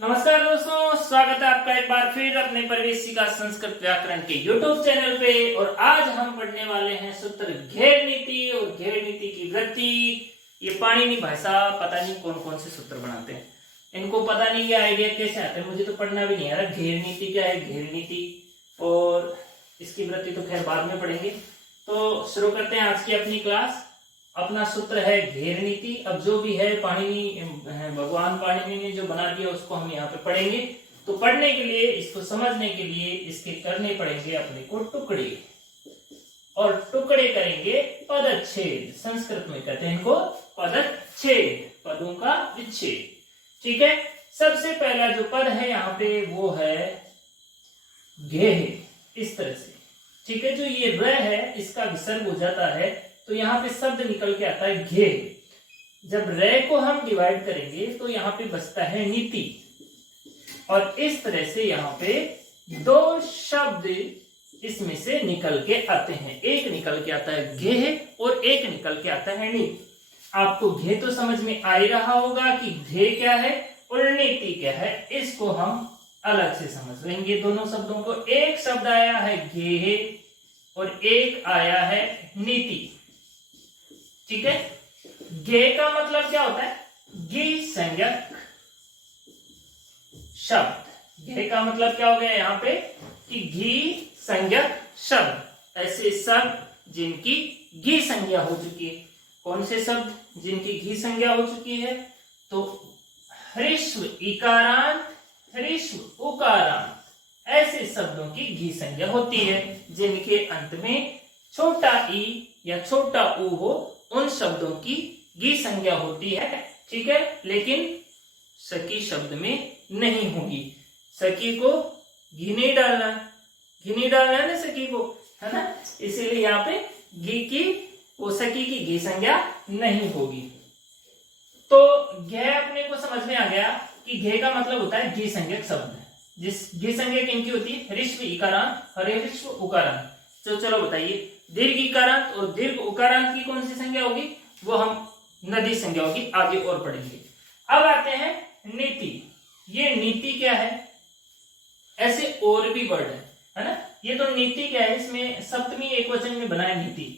नमस्कार दोस्तों, स्वागत है आपका एक बार फिर अपने प्रवेशी का संस्कृत व्याकरण के YouTube चैनल पे। और आज हम पढ़ने वाले हैं सूत्र घेर नीति और घेर नीति की वृत्ति। ये पाणिनि भाषा पता नहीं कौन कौन से सूत्र बनाते हैं, इनको पता नहीं ये आइडिया कैसे आता है, मुझे तो पढ़ना भी नहीं आ रहा। घेर नीति क्या है, घेर नीति और इसकी वृत्ति तो खैर बाद में पढ़ेंगे। तो शुरू करते हैं आज की अपनी क्लास। अपना सूत्र है घेर नीति। अब जो भी है पाणिनि, भगवान पाणिनि ने जो बना दिया उसको हम यहाँ पे पढ़ेंगे। तो पढ़ने के लिए, इसको समझने के लिए इसके करने पड़ेंगे अपने को टुकड़े, और टुकड़े करेंगे पदच्छेद। संस्कृत में कहते हैं इनको पदच्छेद, पदों का विच्छेद। ठीक है, सबसे पहला जो पद है यहाँ पे वो है घेह, इस तरह से। ठीक है, जो ये र है इसका विसर्ग हो जाता है तो यहाँ पे शब्द निकल के आता है घे। जब रे को हम डिवाइड करेंगे तो यहाँ पे बचता है नीति, और इस तरह से यहाँ पे दो शब्द इसमें से निकल के आते हैं। एक निकल के आता है घे और एक निकल के आता है नीति। आपको घे तो समझ में आ ही रहा होगा कि घे क्या है और नीति क्या है। इसको हम अलग से समझ लेंगे दोनों शब्दों को। एक शब्द आया है घे और एक आया है नीति। ठीक है, गे का मतलब क्या होता है, गी संज्ञक शब्द। गे का मतलब क्या हो गया यहाँ पे कि घी संज्ञक शब्द, ऐसे शब्द जिनकी घी संज्ञा हो चुकी है। कौन से शब्द जिनकी घी संज्ञा हो चुकी है, तो ह्रीश्व इकारांत, ह्रीश्व उकारांत, ऐसे शब्दों की घी संज्ञा होती है जिनके अंत में छोटा ई या छोटा ऊ हो। उन शब्दों की गी संज्ञा होती है। ठीक है, लेकिन सकी शब्द में नहीं होगी। सकी को घी नहीं डालना, घी नहीं डालना है ना सकी को, है ना, इसीलिए यहाँ पे घी की वो सकी की घी संज्ञा नहीं होगी। तो घे अपने को समझ में आ गया कि घे का मतलब होता है घी संज्ञक शब्द। जिस घी संज्ञक इनकी होती है ह्रीश्व इकारांत और ह्रीश्व उकारांत। तो चलो बताइए, दीर्घ इकारांत और दीर्घ उकारांत की कौन सी संज्ञा होगी, वो हम नदी संज्ञा होगी, आगे और पढ़ेंगे। अब आते हैं नीति। ये नीति क्या है, ऐसे और भी वर्ड है ना। ये तो नीति क्या है, इसमें सप्तमी एक वचन में बना है नीति।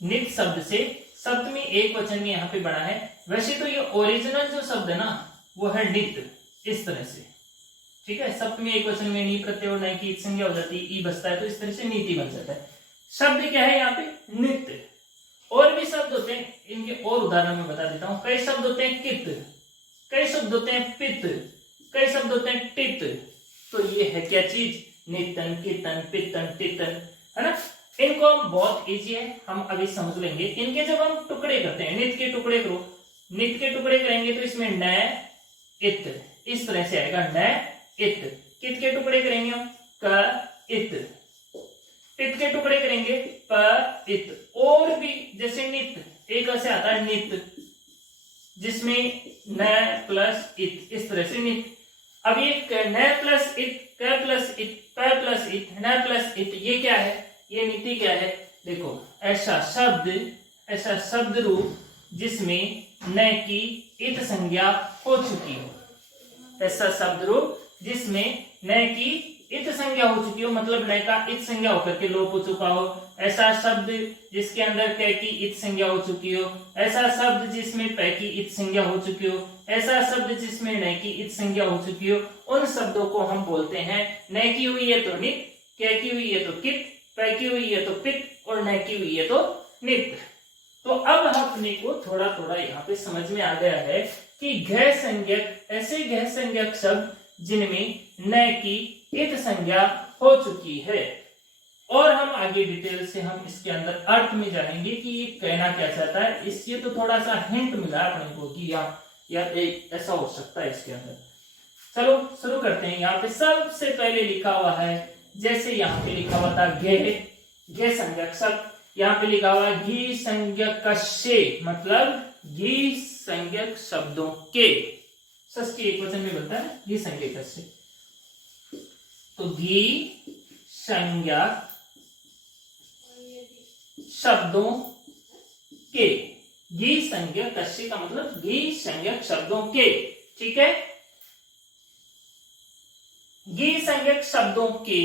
नित शब्द से सप्तमी एक वचन में यहाँ पे बना है। वैसे तो ये ओरिजिनल जो शब्द है ना वो है नित, इस तरह से। ठीक है, सप्तमी एक वचन में नी प्रत्यय और नई की संज्ञा हो जाती है, ई बचता है, तो इस तरह से नीति बन जाता है। शब्द क्या है यहाँ पे नित्य। और भी शब्द होते हैं, इनके और उदाहरण में बता देता हूं। कई शब्द होते हैं कित, कई शब्द होते हैं पित्त, कई शब्द होते हैं टित। तो ये है क्या चीज, नितन, कितन, पितन, टितन, है ना। इनको हम बहुत इजी है, हम अभी समझ लेंगे। इनके जब हम टुकड़े करते हैं, नित के टुकड़े करो, नित के टुकड़े करेंगे तो इसमें न इत, इस तरह से आएगा न इत। कित के टुकड़े करेंगे हम क इत, टित के टुकड़े करेंगे प इत। और भी जैसे नित, एक ऐसे आता है नित जिसमें न प्लस इत, इस तरह से नित। अब ये न प्लस इत, क प्लस इत, प प्लस इत, न प्लस इत, ये क्या है, ये नीति क्या है। देखो, ऐसा शब्द रूप जिसमें न की इत संज्ञा हो चुकी हो, ऐसा शब्द रूप जिसमें न की इत संज्ञा हो चुकी हो, मतलब न का इत संज्ञा होकर के लोप हो चुका हो। ऐसा शब्द जिसके अंदर क की इत संज्ञा हो चुकी हो, ऐसा शब्द जिसमें प की इत संज्ञा हो चुकी हो, ऐसा शब्द जिसमें न की इत संज्ञा हो चुकी हो, उन शब्दों को हम बोलते हैं न की हुई है तो नित, क की हुई है तो कित, प की हुई है तो पित और न की हुई है तो नित। तो अब अपने को थोड़ा थोड़ा यहाँ पे समझ में आ गया है कि घ संज्ञक, ऐसे घ संज्ञक शब्द जिनमें न की इत संज्ञा हो चुकी है। और हम आगे डिटेल से हम इसके अंदर अर्थ में जानेंगे कि ये कहना क्या चाहता है। इससे तो थोड़ा सा हिंट मिला अपने को कि यार एक ऐसा हो सकता है इसके अंदर। चलो शुरू करते हैं। यहाँ पे सबसे पहले लिखा हुआ है, जैसे यहाँ पे लिखा हुआ था घे संज्ञक शब्द, यहाँ पे लिखा हुआ है घी संज्ञक कश्य, मतलब घी संज्ञक शब्दों के। षष्ठी एक वचन में बनता है घी संज्ञक कश्य। तो घी संज्ञक शब्दों के, घी संज्ञक कश्य का मतलब घी संज्ञक शब्दों के। ठीक है, गी संज्ञक शब्दों के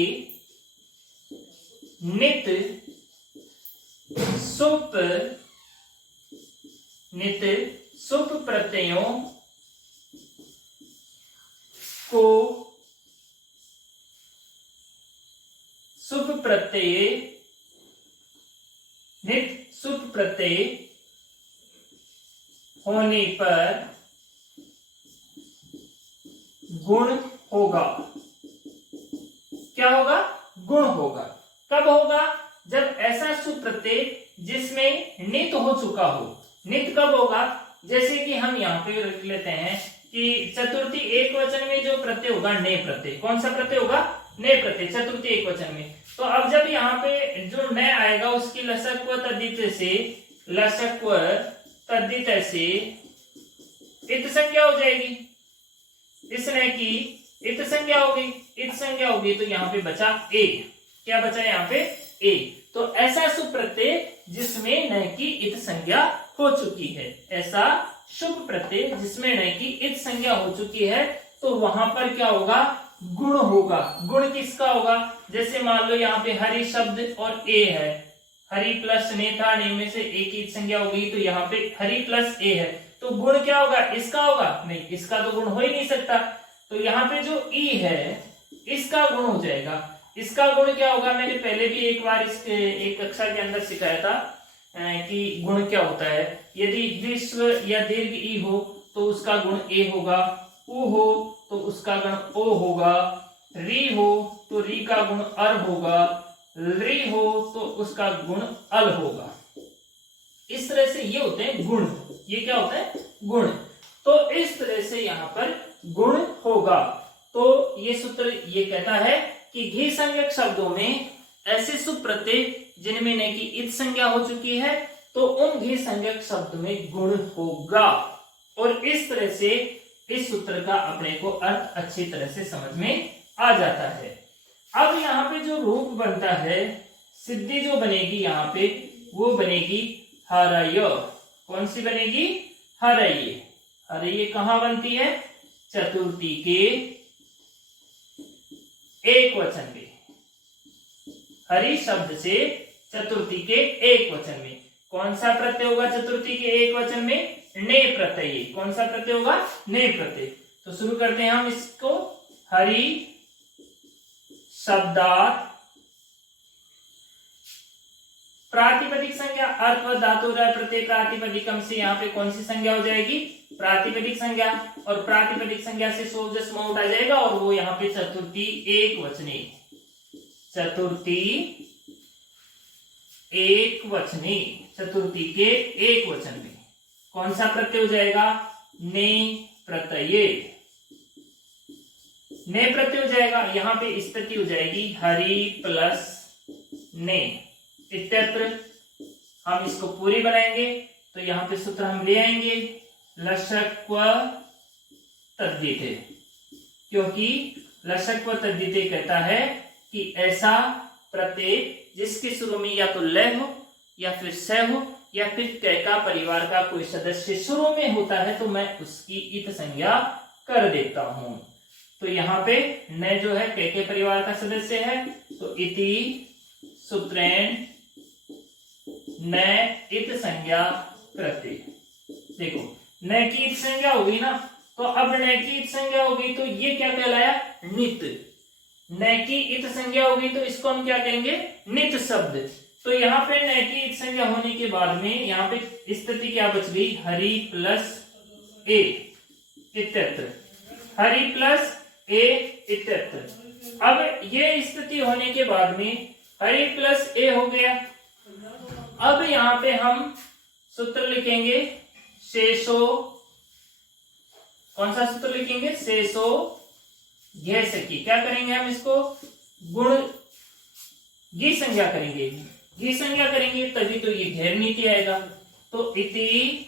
नित सुप प्रत्ययों को सुप प्रत्यय होने पर गुण होगा। क्या होगा? गुण होगा। कब होगा? जब ऐसा सुप प्रत्यय जिसमें नित हो चुका हो। नित कब होगा? जैसे कि हम यहाँ पे रख लेते हैं कि चतुर्थी एक वचन में जो प्रत्यय होगा ने प्रत्यय। कौन सा प्रत्यय होगा? ने प्रत्यय चतुर्थी एक वचन में। तो अब जब यहाँ पे जो न आएगा उसकी लसक व तद्धित से इत संज्ञा हो जाएगी। इस न की इत संज्ञा होगी। इत संज्ञा होगी तो यहाँ पे बचा ए। क्या बचा यहाँ पे? ए। तो ऐसा शुभ प्रत्यय जिसमें न की इत संज्ञा हो चुकी है। ऐसा शुभ प्रत्यय जिसमें न की इत संज्ञा हो चुकी है तो वहां पर क्या होगा? गुण होगा। गुण किसका होगा? जैसे मान लो यहाँ पे हरि शब्द और ए है। हरि प्लस ने था, ने में से एक ही संज्ञा हो गई तो यहाँ पे हरि प्लस ए है। तो गुण क्या होगा? इसका होगा? नहीं, इसका तो गुण हो ही नहीं सकता। तो यहाँ पे जो ई है इसका गुण हो जाएगा। इसका गुण क्या होगा? मैंने पहले भी एक बार इसके एक कक्षा के अंदर सिखाया था कि गुण क्या होता है। यदि विश्व या दीर्घ ई हो तो उसका गुण ए होगा। उ हो तो उसका गुण ओ होगा। री हो तो री का गुण अर होगा। री हो तो उसका गुण अल होगा। इस तरह से ये होते हैं गुण। ये क्या होता है? गुण। तो इस तरह से यहाँ पर गुण होगा। तो ये सूत्र ये कहता है कि घी संज्ञक शब्दों में ऐसे शुभ प्रत्यय जिनमें न की इत संज्ञा हो चुकी है तो उन घी संज्ञक शब्द में गुण होगा। और इस तरह से इस सूत्र का अपने को अर्थ अच्छी तरह से समझ में आ जाता है। अब यहाँ पे जो रूप बनता है, सिद्धि जो बनेगी यहाँ पे वो बनेगी हरय। कौन सी बनेगी? हरय। हरय कहाँ बनती है? चतुर्थी के एक वचन में। हरि शब्द से चतुर्थी के एक वचन में कौन सा प्रत्यय होगा? चतुर्थी के एक वचन में ने प्रत्यय। कौन सा प्रत्यय होगा? ने प्रत्यय। तो शुरू करते हैं हम इसको। हरि शब्दार्थ प्रातिपदिक संज्ञा अर्थ व धातु प्रत्यय प्रातिपदिकम से यहाँ पे कौन सी संज्ञा हो जाएगी? प्रातिपदिक संज्ञा। और प्रातिपदिक संज्ञा से सोजस्म उठा जाएगा और वो यहाँ पे चतुर्थी एक वचने। चतुर्थी एक वचने। चतुर्थी के एक वचन में कौन सा प्रत्यय हो जाएगा? ने प्रत्यय। ने प्रत्यय हो जाएगा। यहाँ पे स्थिति हो जाएगी हरि प्लस ने। इत्यत्र हम इसको पूरी बनाएंगे तो यहाँ पे सूत्र हम ले आएंगे लशक्व तद्धिते। क्योंकि लशक्व तद्धिते कहता है कि ऐसा प्रत्यय जिसके शुरू में या तो लय हो या फिर स हो या फिर कै का परिवार का कोई सदस्य शुरू में होता है तो मैं उसकी इत संज्ञा कर देता हूं। तो यहाँ पे न जो है कै के परिवार का सदस्य है तो इति सूत्रेण न इत संज्ञा कृते। देखो न की इत संज्ञा होगी ना, तो अब न की इत संज्ञा होगी तो ये क्या कहलाया? नित। न की इत संज्ञा होगी तो इसको हम क्या कहेंगे? नित शब्द। तो यहाँ पे न की इत संज्ञा होने के बाद में यहाँ पे स्थिति क्या बच गई? हरि प्लस ए इत्यत्र। हरि प्लस ए इत्यत्र। अब ये स्थिति होने के बाद में हरि प्लस ए हो गया। अब यहाँ पे हम सूत्र लिखेंगे शेषो। कौन सा सूत्र लिखेंगे? शेषो घे सकी। क्या करेंगे हम इसको? गुण घी संज्ञा करेंगे। घी संज्ञा करेंगे तभी तो ये घेर नीति आएगा। तो इति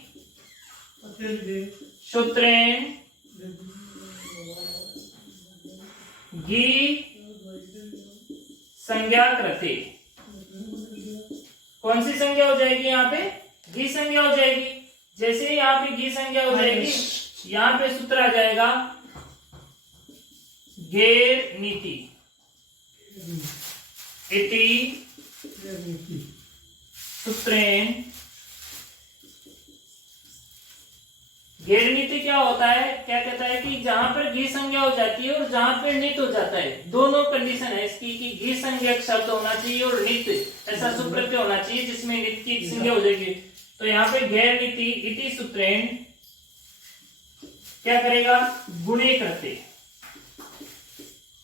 सूत्रेण घी संज्ञा कृते। कौन सी संज्ञा हो जाएगी? यहाँ पे घी संज्ञा हो जाएगी। जैसे यहाँ पे घी संज्ञा हो जाएगी यहाँ पे सूत्र आ जाएगा घेर नीति इति सूत्रेण। घेर नीति क्या होता है, क्या कहता है कि जहां पर घी संज्ञा हो जाती है और जहां पर नित हो जाता है, दोनों कंडीशन है इसकी कि घी संज्ञक शब्द होना चाहिए और नित ऐसा सुप्रत्यय होना चाहिए जिसमें नित की संज्ञा हो जाएगी। तो यहाँ पे घेर नीति इति सूत्रेण क्या करेगा, गुणे करते,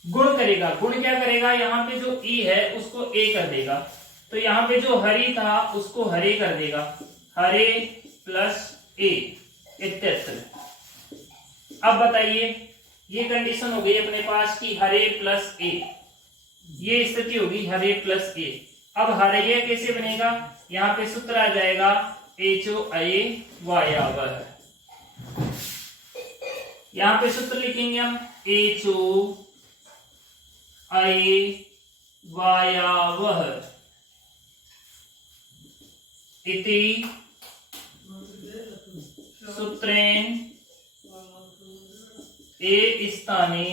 गुण करेगा। गुण क्या करेगा, यहाँ पे जो ई है उसको ए कर देगा, तो यहाँ पे जो हरि था उसको हरे कर देगा, हरे प्लस ए इत्यत्र। अब बताइए, ये कंडीशन हो गई अपने पास कि हरे प्लस ए, ये स्थिति होगी हरे प्लस ए। अब हरे कैसे बनेगा, यहाँ पे सूत्र आ जाएगा एचो अये वायावह। यहाँ पे सूत्र लिखेंगे हम एचो अये वायावह इति सूत्रेण ए स्थाने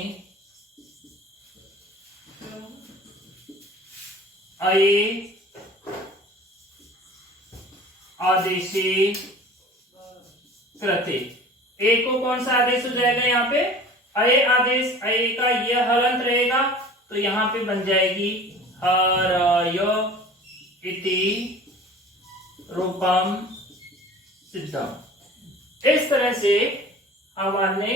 अये आदेशे कृते। ए को कौन सा आदेश हो जाएगा, यहाँ पे अये आदेश, अये का यह हलंत रहेगा तो यहाँ पे बन जाएगी हरय इति रूपम सिद्धम। इस तरह से हमने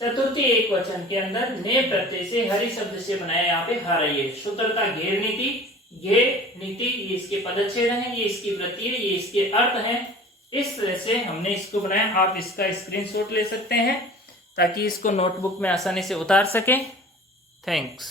चतुर्थी एक वचन के अंदर ने प्रत्यय से हरि शब्द से बनाया यहाँ पे हरये। सूत्रता घेर नीति, घेर नीति ये इसके पदच्छेद हैं, ये इसकी वृत्ति है, ये इसके अर्थ हैं। इस तरह से हमने इसको बनाया। आप इसका स्क्रीनशॉट ले सकते हैं ताकि इसको नोटबुक में आसानी से उतार सकें। थैंक्स।